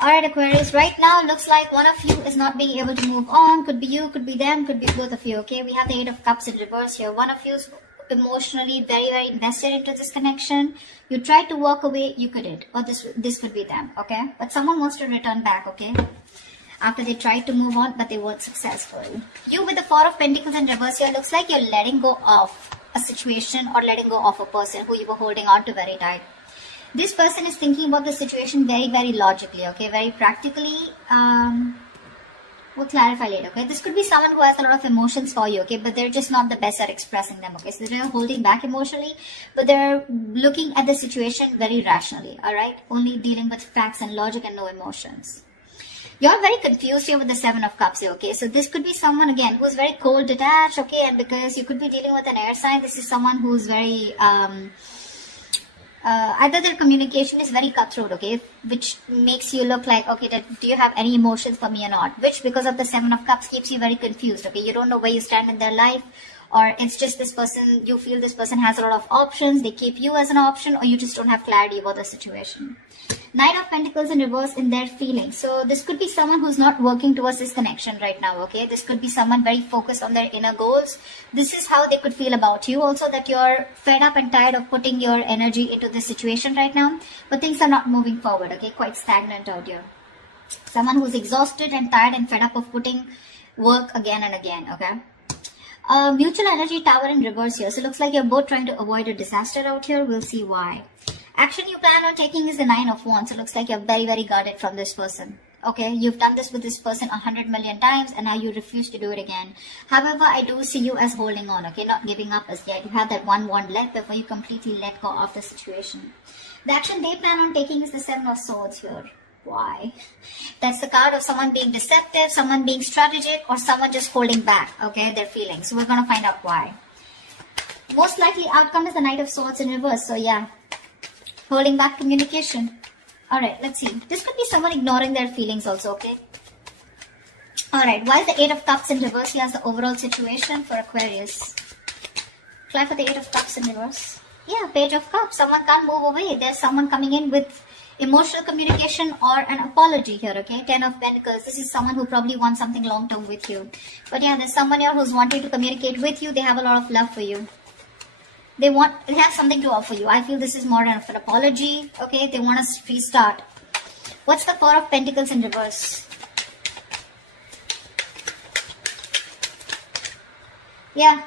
Alright, Aquarius, right now looks like one of you is not being able to move on. Could be you, could be them, could be both of you, okay? We have the Eight of Cups in reverse here. One of you is emotionally very invested into this connection. You tried to walk away, you couldn't. Or this could be them, okay? But someone wants to return back, okay? After they tried to move on, but they weren't successful. You with the Four of Pentacles in reverse here, looks like you're letting go of a situation or letting go of a person who you were holding on to very tight. This person is thinking about the situation very logically, okay, very practically. We'll clarify later, okay. This could be someone who has a lot of emotions for you, okay, but they're just not the best at expressing them, okay. So they're holding back emotionally, but they're looking at the situation very rationally, all right, only dealing with facts and logic and no emotions. You're very confused here with the Seven of Cups here, okay. So this could be someone, again, who's very cold, detached, okay, and because you could be dealing with an air sign, this is someone who's very either their communication is very cutthroat, okay, which makes you look like, okay, do you have any emotions for me or not, which because of the Seven of Cups keeps you very confused, okay. You don't know where you stand in their life, or it's just this person, you feel this person has a lot of options, they keep you as an option, or you just don't have clarity about the situation. Knight of Pentacles in reverse in their feelings. So this could be someone who's not working towards this connection right now, okay. This could be someone very focused on their inner goals. This is how they could feel about you also, that you're fed up and tired of putting your energy into this situation right now, but things are not moving forward, okay, quite stagnant out here. Someone who's exhausted and tired and fed up of putting work again and again, okay. Mutual energy tower in reverse here. So it looks like you're both trying to avoid a disaster out here. We'll see why. Action you plan on taking is the Nine of Wands. So it looks like you're very guarded from this person. Okay, you've done this with this person 100 million times and now you refuse to do it again. However, I do see you as holding on, okay, not giving up as yet. You have that one wand left before you completely let go of the situation. The action they plan on taking is the Seven of Swords here. Why? That's the card of someone being deceptive, someone being strategic, or someone just holding back, okay, their feelings. So we're going to find out why. Most likely outcome is the Knight of Swords in reverse. So yeah, holding back communication. Alright, let's see. This could be someone ignoring their feelings also, okay. Alright, why is the Eight of Cups in reverse? Here's the overall situation for Aquarius. Try for the Eight of Cups in reverse. Yeah, Page of Cups. Someone can't move away. There's someone coming in with emotional communication or an apology here, okay. 10 of Pentacles. This is someone who probably wants something long term with you. But yeah, there's someone here who's wanting to communicate with you. They have a lot of love for you. They have something to offer you. I feel this is more of an apology, okay. They want to restart. What's the Four of Pentacles in reverse? Yeah,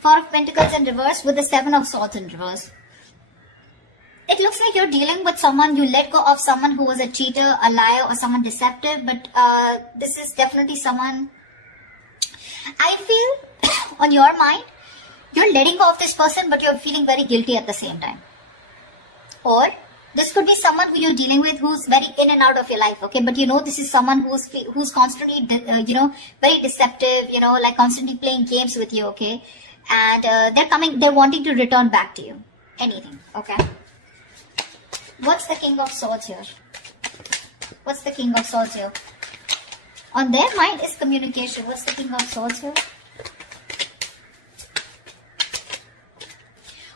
Four of Pentacles in reverse with the Seven of Swords in reverse. It looks like you're dealing with someone, you let go of someone who was a cheater, a liar, or someone deceptive, but this is definitely someone, I feel, on your mind, you're letting go of this person, but you're feeling very guilty at the same time. Or, this could be someone who you're dealing with who's very in and out of your life, okay, but you know this is someone who's constantly, very deceptive, like constantly playing games with you, okay, and they're wanting to return back to you, anything, okay. What's the King of Swords here? What's the King of Swords here? On their mind is communication. What's the King of Swords here?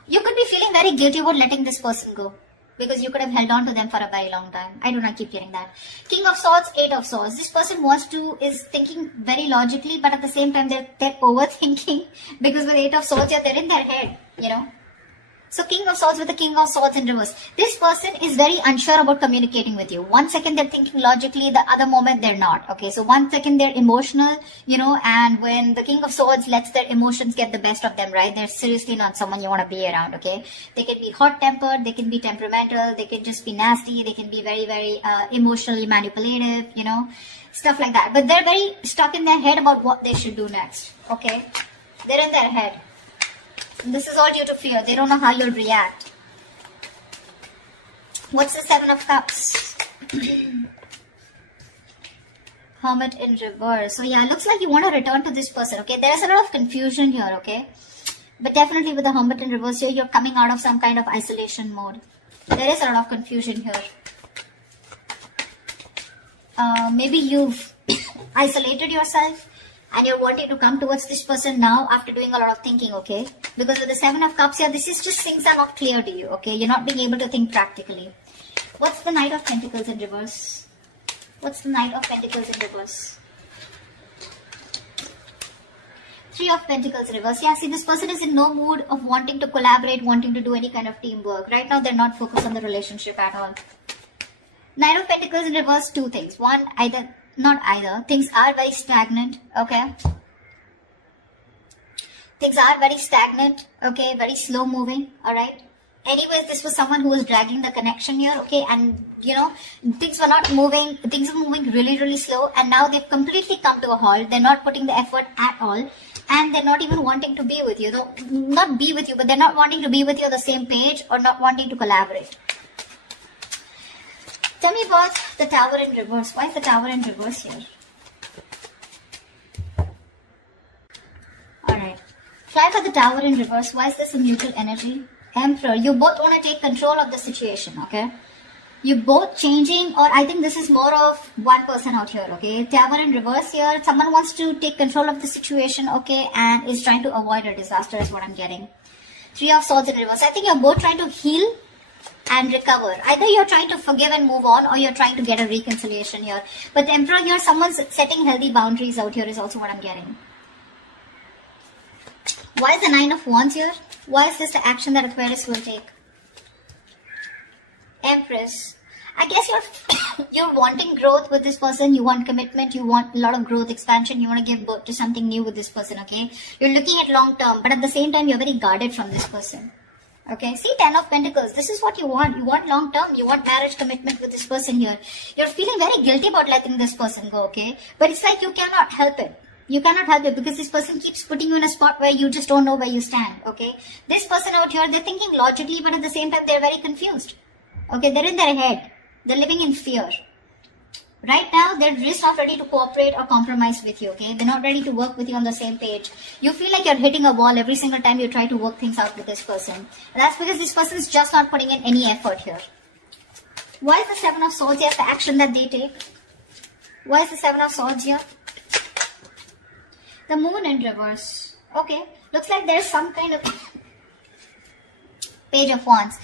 You could be feeling very guilty about letting this person go, because you could have held on to them for a very long time. I do not keep hearing that. King of Swords, Eight of Swords. This person is thinking very logically, but at the same time they're overthinking, because with Eight of Swords, they're in their head, So King of Swords with the King of Swords in reverse. This person is very unsure about communicating with you. One second they're thinking logically, the other moment they're not. Okay, so one second they're emotional, and when the King of Swords lets their emotions get the best of them, right? They're seriously not someone you want to be around, okay? They can be hot-tempered, they can be temperamental, they can just be nasty, they can be very emotionally manipulative, stuff like that. But they're very stuck in their head about what they should do next, okay? They're in their head. This is all due to fear. They don't know how you'll react. What's the Seven of Cups? Hermit in reverse. So yeah, looks like you want to return to this person, okay? There's a lot of confusion here, okay? But definitely with the Hermit in reverse here, you're coming out of some kind of isolation mode. There is a lot of confusion here. Maybe you've isolated yourself and you're wanting to come towards this person now after doing a lot of thinking, okay? Because with the Seven of Cups here, this is just things are not clear to you, okay? You're not being able to think practically. What's the Knight of Pentacles in reverse? What's the Knight of Pentacles in reverse? Three of Pentacles reverse. Yeah, see, this person is in no mood of wanting to collaborate, wanting to do any kind of teamwork. Right now, they're not focused on the relationship at all. Knight of Pentacles in reverse, two things. One, things are very stagnant, okay? Things are very stagnant, okay? Very slow moving, alright? Anyways, this was someone who was dragging the connection here, okay? And, you know, things were not moving. Things were moving really, really slow. And now they've completely come to a halt. They're not putting the effort at all. And they're not even wanting to be with you. Not be with you, but they're not wanting to be with you on the same page or not wanting to collaborate. Tell me about the Tower in reverse. Why is the Tower in reverse here? Alright. Try for the Tower in reverse. Why is this a mutual energy? Emperor. You both want to take control of the situation, okay? You both changing, or I think this is more of one person out here, okay? Tower in reverse here. Someone wants to take control of the situation, okay? And is trying to avoid a disaster is what I'm getting. Three of Swords in reverse. I think you're both trying to heal and recover. Either you're trying to forgive and move on, or you're trying to get a reconciliation here. But the Emperor here, someone's setting healthy boundaries out here is also what I'm getting. Why is the Nine of Wands here? Why is this the action that Aquarius will take? Empress. I guess you're wanting growth with this person. You want commitment. You want a lot of growth, expansion. You want to give birth to something new with this person, okay? You're looking at long term, but at the same time, you're very guarded from this person. Okay, see, 10 of Pentacles. This is what you want. You want long term. You want marriage commitment with this person here. You're feeling very guilty about letting this person go, okay? But it's like you cannot help it. You cannot help it because this person keeps putting you in a spot where you just don't know where you stand, okay? This person out here, they're thinking logically, but at the same time, they're very confused. Okay, they're in their head. They're living in fear. Right now, they're just not ready to cooperate or compromise with you, okay? They're not ready to work with you on the same page. You feel like you're hitting a wall every single time you try to work things out with this person. And that's because this person is just not putting in any effort here. Why is the Seven of Swords here? The action that they take. Why is the Seven of Swords here? The Moon in reverse. Okay, looks like there's some kind of Page of Wands.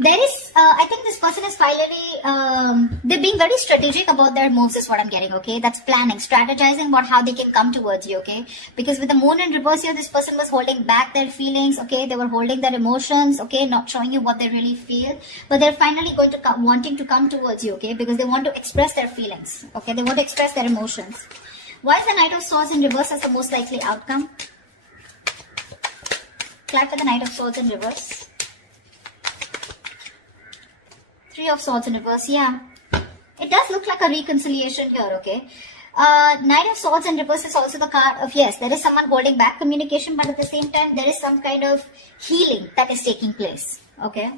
There is, I think this person is finally, they're being very strategic about their moves is what I'm getting, okay? That's planning, strategizing about how they can come towards you, okay? Because with the Moon in reverse here, this person was holding back their feelings, okay? They were holding their emotions, okay? Not showing you what they really feel. But they're finally going to come, wanting to come towards you, okay? Because they want to express their feelings, okay? They want to express their emotions. Why is the Knight of Swords in reverse as the most likely outcome? Clap for the Knight of Swords in reverse. Three of Swords in reverse, yeah. It does look like a reconciliation here, okay? Knight of Swords in reverse is also the card of, yes, there is someone holding back communication, but at the same time, there is some kind of healing that is taking place, okay?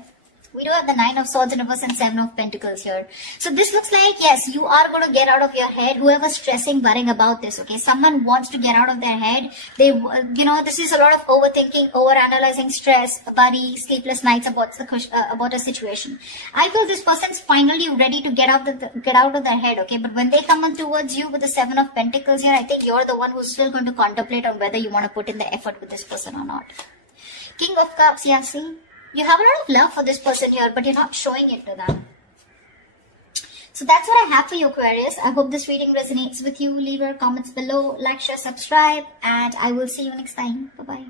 We do have the Nine of Swords in reverse and Seven of Pentacles here. So this looks like, yes, you are going to get out of your head. Whoever's stressing, worrying about this, okay? Someone wants to get out of their head. They, you know, this is a lot of overthinking, overanalyzing, stress, worry, sleepless nights about a situation. I feel this person's finally ready to get out of their head, okay? But when they come on towards you with the Seven of Pentacles here, I think you're the one who's still going to contemplate on whether you want to put in the effort with this person or not. King of Cups, yeah, see? You have a lot of love for this person here, but you're not showing it to them. So that's what I have for you, Aquarius. I hope this reading resonates with you. Leave your comments below, like, share, subscribe, and I will see you next time. Bye-bye.